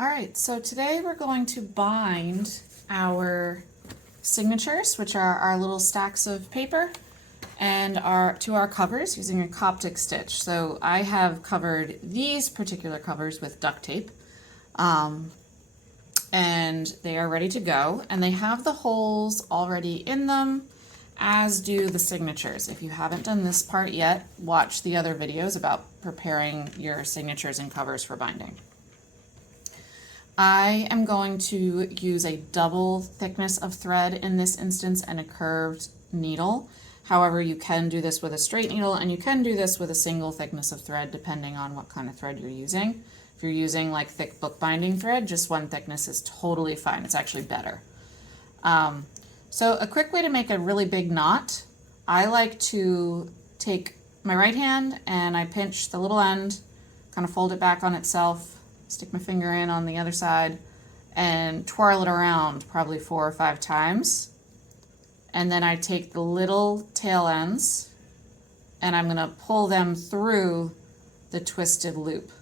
All right, so today we're going to bind our signatures, which are our little stacks of paper, and to our covers using a Coptic Stitch. So I have covered these particular covers with duct tape, and they are ready to go, and they have the holes already in them, as do the signatures. If you haven't done this part yet, watch the other videos about preparing your signatures and covers for binding. I am going to use a double thickness of thread in this instance and a curved needle. However, you can do this with a straight needle and you can do this with a single thickness of thread depending on what kind of thread you're using. If you're using like thick bookbinding thread, just one thickness is totally fine. It's actually better. So a quick way to make a really big knot, I like to take my right hand and I pinch the little end, kind of fold it back on itself, stick my finger in on the other side, and twirl it around probably 4 or 5 times. And then I take the little tail ends and I'm going to pull them through the twisted loop.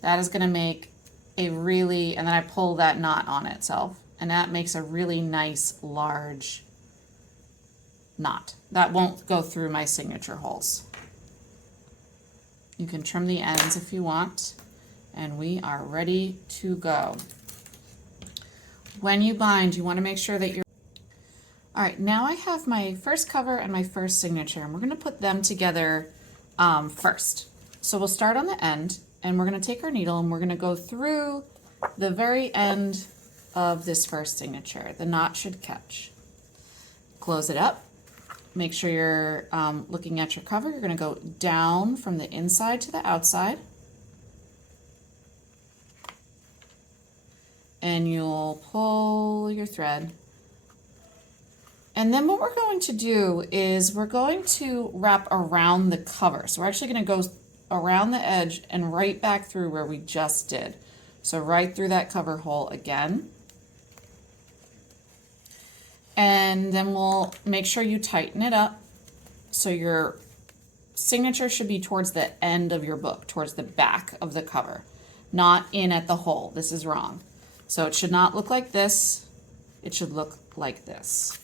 That is going to make a really, and then I pull that knot on itself, and that makes a really nice large knot. That won't go through my signature holes. You can trim the ends if you want. And we are ready to go. When you bind, you want to make sure that you're... All right, now I have my first cover and my first signature, and we're going to put them together first. So we'll start on the end, and we're going to take our needle and we're going to go through the very end of this first signature. The knot should catch. Close it up. Make sure you're looking at your cover. You're going to go down from the inside to the outside. And you'll pull your thread. And then what we're going to do is we're going to wrap around the cover. So we're actually going to go around the edge and right back through where we just did. So right through that cover hole again. And then we'll make sure you tighten it up. So your signature should be towards the end of your book, towards the back of the cover, not in at the hole. This is wrong. So it should not look like this, it should look like this.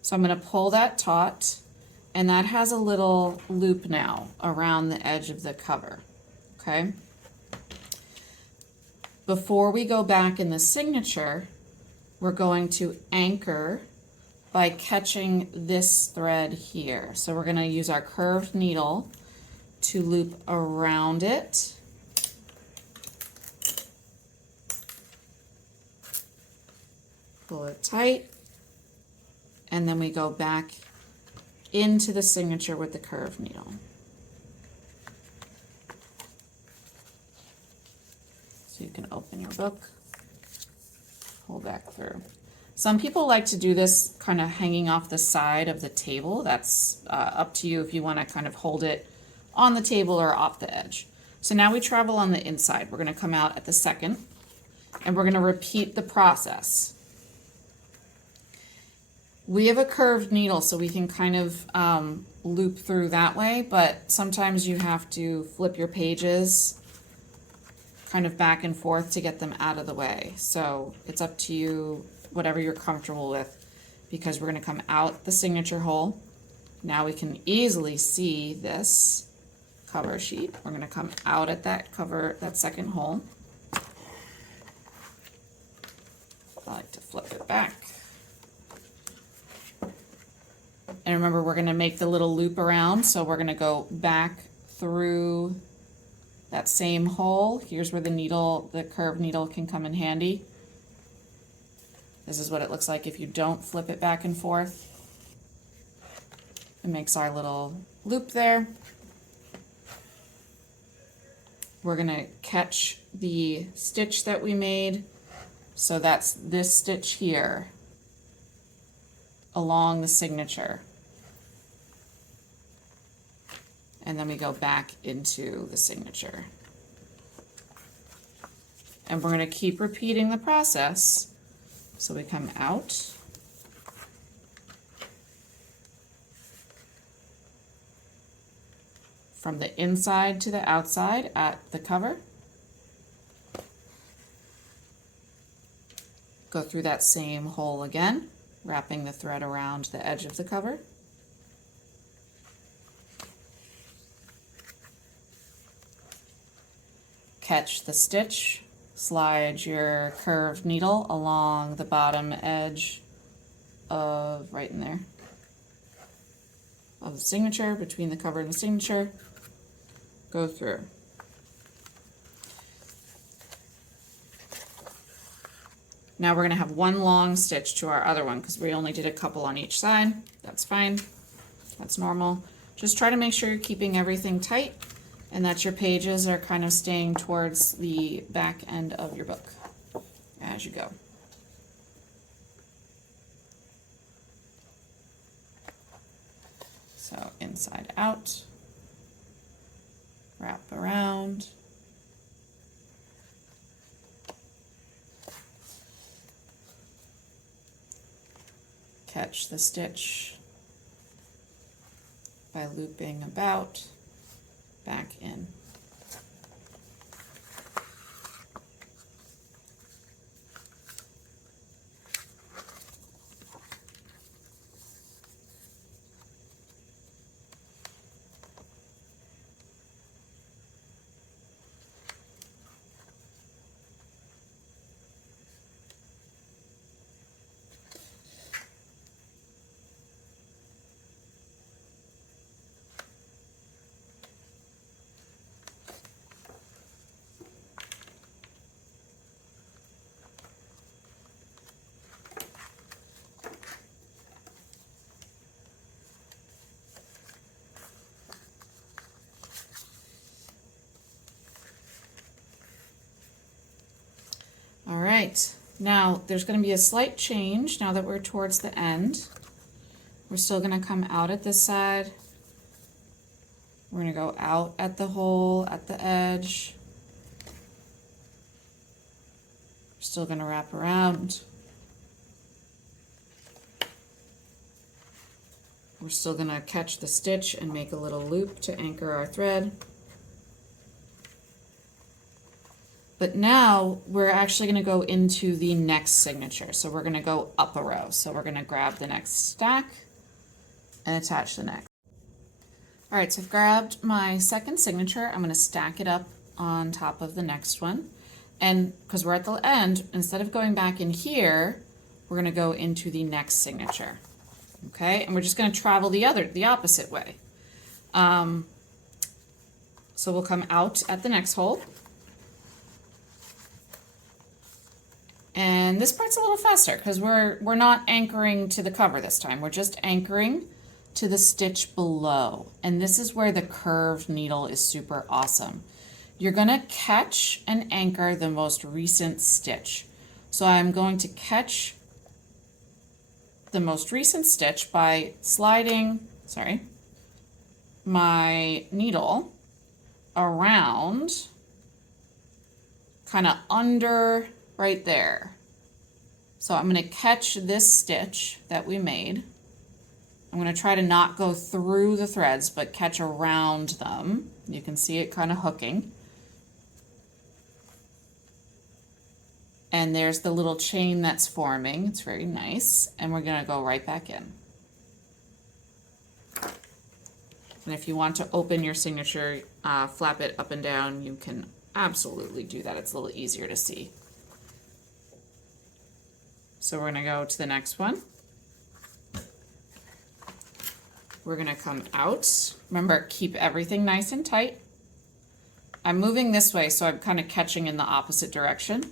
So I'm going to pull that taut, and that has a little loop now around the edge of the cover, okay? Before we go back in the signature, we're going to anchor by catching this thread here. So we're going to use our curved needle to loop around it. Pull it tight, and then we go back into the signature with the curved needle. So you can open your book, pull back through. Some people like to do this kind of hanging off the side of the table. That's up to you if you want to kind of hold it on the table or off the edge. So now we travel on the inside. We're going to come out at the second, and we're going to repeat the process. We have a curved needle, so we can kind of loop through that way, but sometimes you have to flip your pages kind of back and forth to get them out of the way. So it's up to you, whatever you're comfortable with, because we're going to come out the signature hole. Now we can easily see this cover sheet. We're going to come out at that cover, that second hole. I like to flip it back. And remember, we're going to make the little loop around, so we're going to go back through that same hole. Here's where the needle, the curved needle, can come in handy. This is what it looks like if you don't flip it back and forth. It makes our little loop there. We're going to catch the stitch that we made. So that's this stitch here along the signature. And then we go back into the signature. And we're going to keep repeating the process. So we come out, from the inside to the outside at the cover. Go through that same hole again, wrapping the thread around the edge of the cover. Catch the stitch, slide your curved needle along the bottom edge of, right in there, of the signature, between the cover and the signature. Go through. Now we're going to have one long stitch to our other one because we only did a couple on each side. That's fine. That's normal. Just try to make sure you're keeping everything tight and that your pages are kind of staying towards the back end of your book as you go. So inside out, wrap around, catch the stitch by looping about, back in. All right, now there's going to be a slight change now that we're towards the end. We're still going to come out at this side. We're going to go out at the hole at the edge. We're still going to wrap around. We're still going to catch the stitch and make a little loop to anchor our thread. But now we're actually going to go into the next signature. So we're going to go up a row. So we're going to grab the next stack and attach the next. All right, so I've grabbed my second signature. I'm going to stack it up on top of the next one. And because we're at the end, instead of going back in here, we're going to go into the next signature. Okay, and we're just going to travel the opposite way. So we'll come out at the next hole. And this part's a little faster because we're not anchoring to the cover this time. We're just anchoring to the stitch below. And this is where the curved needle is super awesome. You're going to catch and anchor the most recent stitch. So I'm going to catch the most recent stitch by sliding, my needle around kind of under right there. So I'm going to catch this stitch that we made. I'm going to try to not go through the threads, but catch around them. You can see it kind of hooking. And there's the little chain that's forming. It's very nice. And we're going to go right back in. And if you want to open your signature, flap it up and down, you can absolutely do that. It's a little easier to see. So we're going to go to the next one. We're going to come out. Remember, keep everything nice and tight. I'm moving this way, so I'm kind of catching in the opposite direction.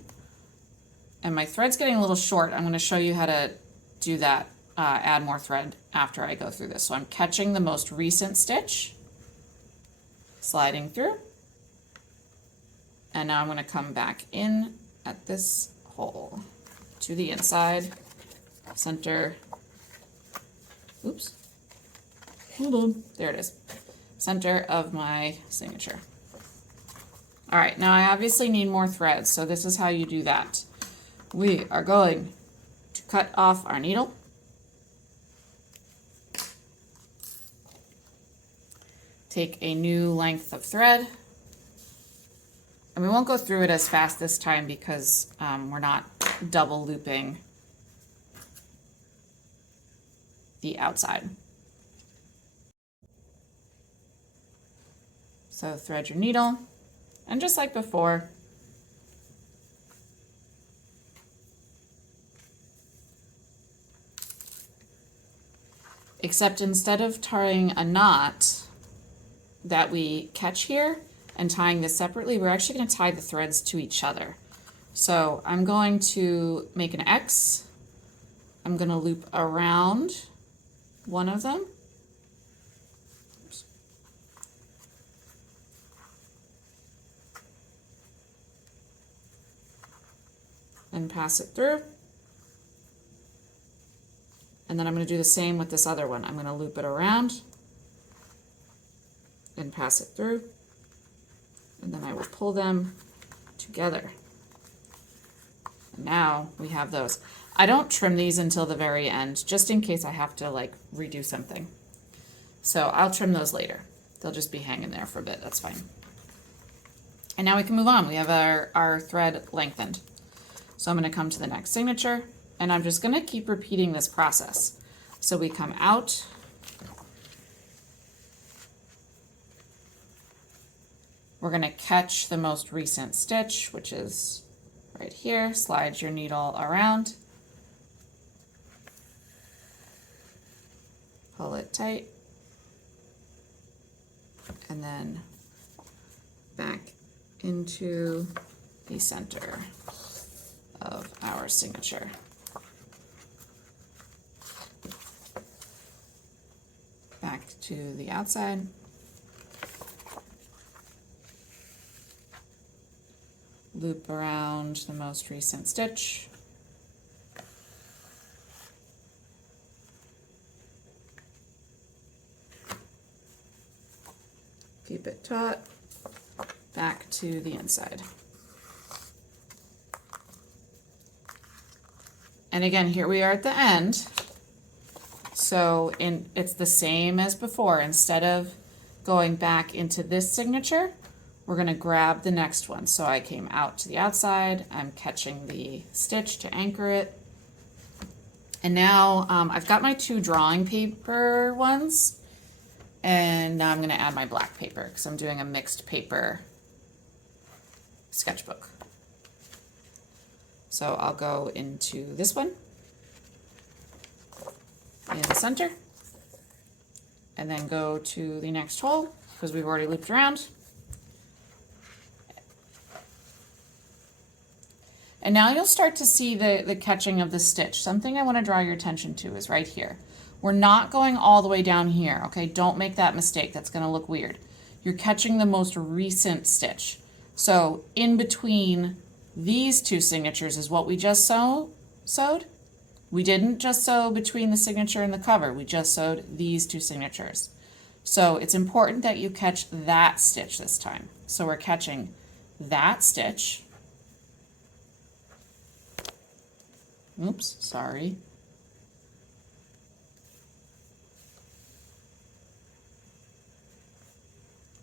And my thread's getting a little short. I'm going to show you how to do that, add more thread after I go through this. So I'm catching the most recent stitch, sliding through, and now I'm going to come back in at this hole to the inside, center, oops, hold on, there it is, center of my signature. All right, now I obviously need more thread, so this is how you do that. We are going to cut off our needle, take a new length of thread, and we won't go through it as fast this time because we're not double looping the outside. So thread your needle, and just like before, except instead of tying a knot that we catch here and tying this separately, we're actually going to tie the threads to each other. So I'm going to make an X. I'm going to loop around one of them. Oops. And pass it through. And then I'm going to do the same with this other one. I'm going to loop it around and pass it through. And then I will pull them together. And now we have those. I don't trim these until the very end, just in case I have to like redo something. So I'll trim those later. They'll just be hanging there for a bit. That's fine. And now we can move on. We have our thread lengthened. So I'm going to come to the next signature. And I'm just going to keep repeating this process. So we come out, we're going to catch the most recent stitch, which is right here. Slide your needle around, pull it tight, and then back into the center of our signature. Back to the outside. Loop around the most recent stitch. Keep it taut. Back to the inside. And again, here we are at the end. So it's the same as before. Instead of going back into this signature, we're going to grab the next one. So I came out to the outside. I'm catching the stitch to anchor it. And now I've got my two drawing paper ones. And now I'm going to add my black paper because I'm doing a mixed paper sketchbook. So I'll go into this one in the center, and then go to the next hole because we've already looped around. And now you'll start to see the catching of the stitch. Something I want to draw your attention to is right here. We're not going all the way down here, okay? Don't make that mistake. That's going to look weird. You're catching the most recent stitch. So in between these two signatures is what we just sewed. We didn't just sew between the signature and the cover. We just sewed these two signatures. So it's important that you catch that stitch this time. So we're catching that stitch. Oops, sorry.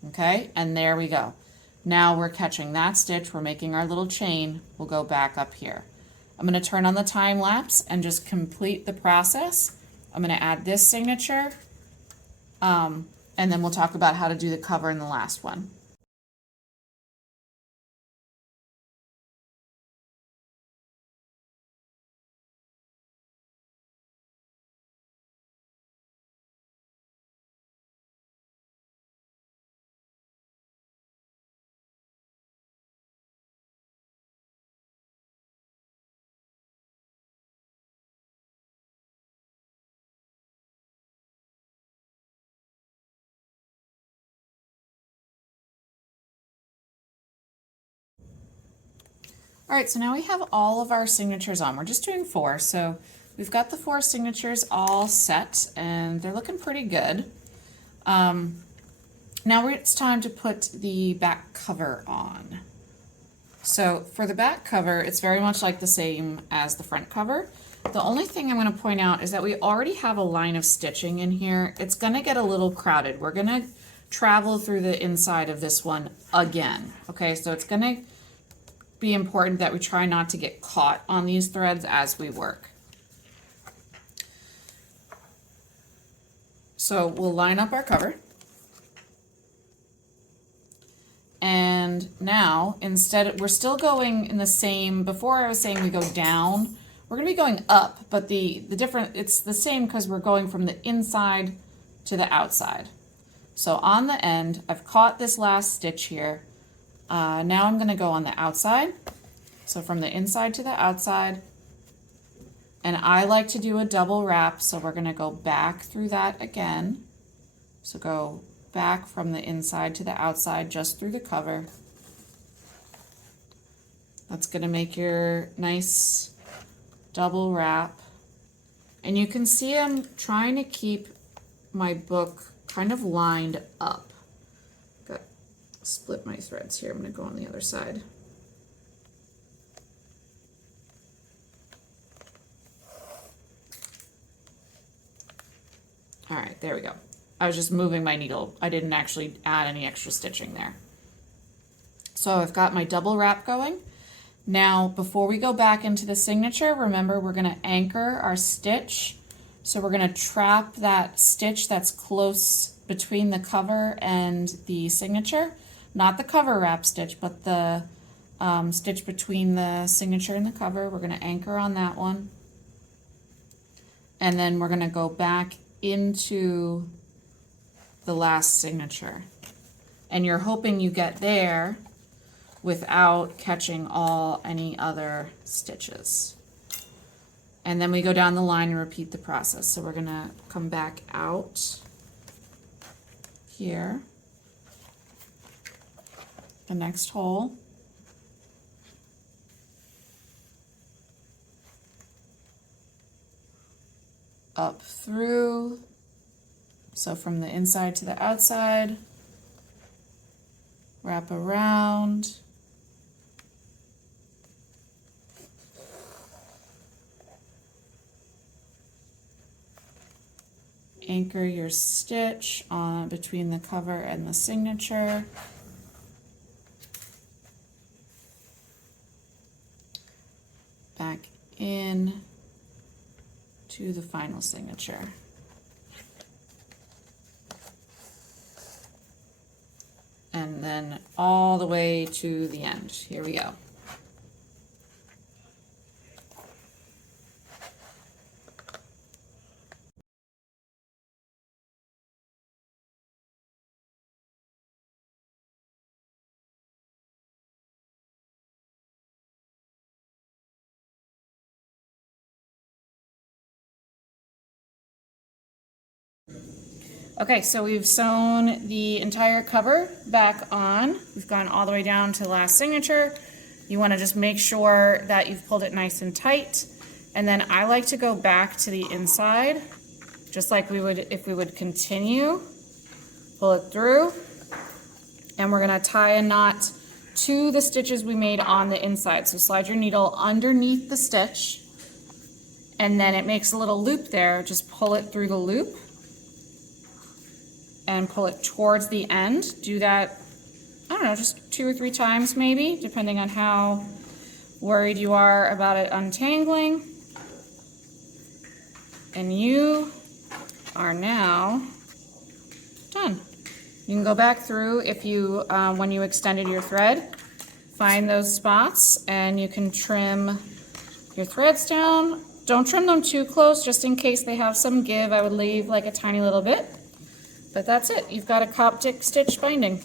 Okay, and there we go. Now we're catching that stitch. We're making our little chain. We'll go back up here. I'm going to turn on the time lapse and just complete the process. I'm going to add this signature, and then we'll talk about how to do the cover in the last one. All right, so now we have all of our signatures on. We're just doing 4, so we've got the 4 signatures all set, and they're looking pretty good. Now it's time to put the back cover on. So for the back cover, it's very much like the same as the front cover. The only thing I'm going to point out is that we already have a line of stitching in here. It's going to get a little crowded. We're going to travel through the inside of this one again. Okay, so it's going to be important that we try not to get caught on these threads as we work. So we'll line up our cover. And now, instead, we're still going in the same, before I was saying we go down, we're gonna be going up, but the it's the same because we're going from the inside to the outside. So on the end, I've caught this last stitch here. Now I'm gonna go on the outside. So from the inside to the outside, and I like to do a double wrap, so we're gonna go back through that again. So go back from the inside to the outside, just through the cover. That's gonna make your nice double wrap. And you can see I'm trying to keep my book kind of lined up. Got split my threads here. I'm gonna go on the other side. All right, there we go. I was just moving my needle. I didn't actually add any extra stitching there. So I've got my double wrap going. Now, before we go back into the signature, remember we're gonna anchor our stitch. So we're gonna trap that stitch that's close between the cover and the signature. Not the cover wrap stitch, but the stitch between the signature and the cover. We're gonna anchor on that one. And then we're gonna go back into the last signature. And you're hoping you get there without catching any other stitches. And then we go down the line and repeat the process. So we're gonna come back out here, the next hole. Up through, so from the inside to the outside, wrap around, anchor your stitch on between the cover and the signature. Back in to the final signature. And then all the way to the end. Here we go. Okay, so we've sewn the entire cover back on. We've gone all the way down to the last signature. You want to just make sure that you've pulled it nice and tight. And then I like to go back to the inside, just like we would if we would continue. Pull it through. And we're going to tie a knot to the stitches we made on the inside. So slide your needle underneath the stitch. And then it makes a little loop there. Just pull it through the loop. And pull it towards the end. Do that, I don't know, just 2 or 3 times maybe, depending on how worried you are about it untangling. And you are now done. You can go back through if you, when you extended your thread, find those spots and you can trim your threads down. Don't trim them too close, just in case they have some give. I would leave like a tiny little bit. But that's it. You've got a Coptic stitch binding.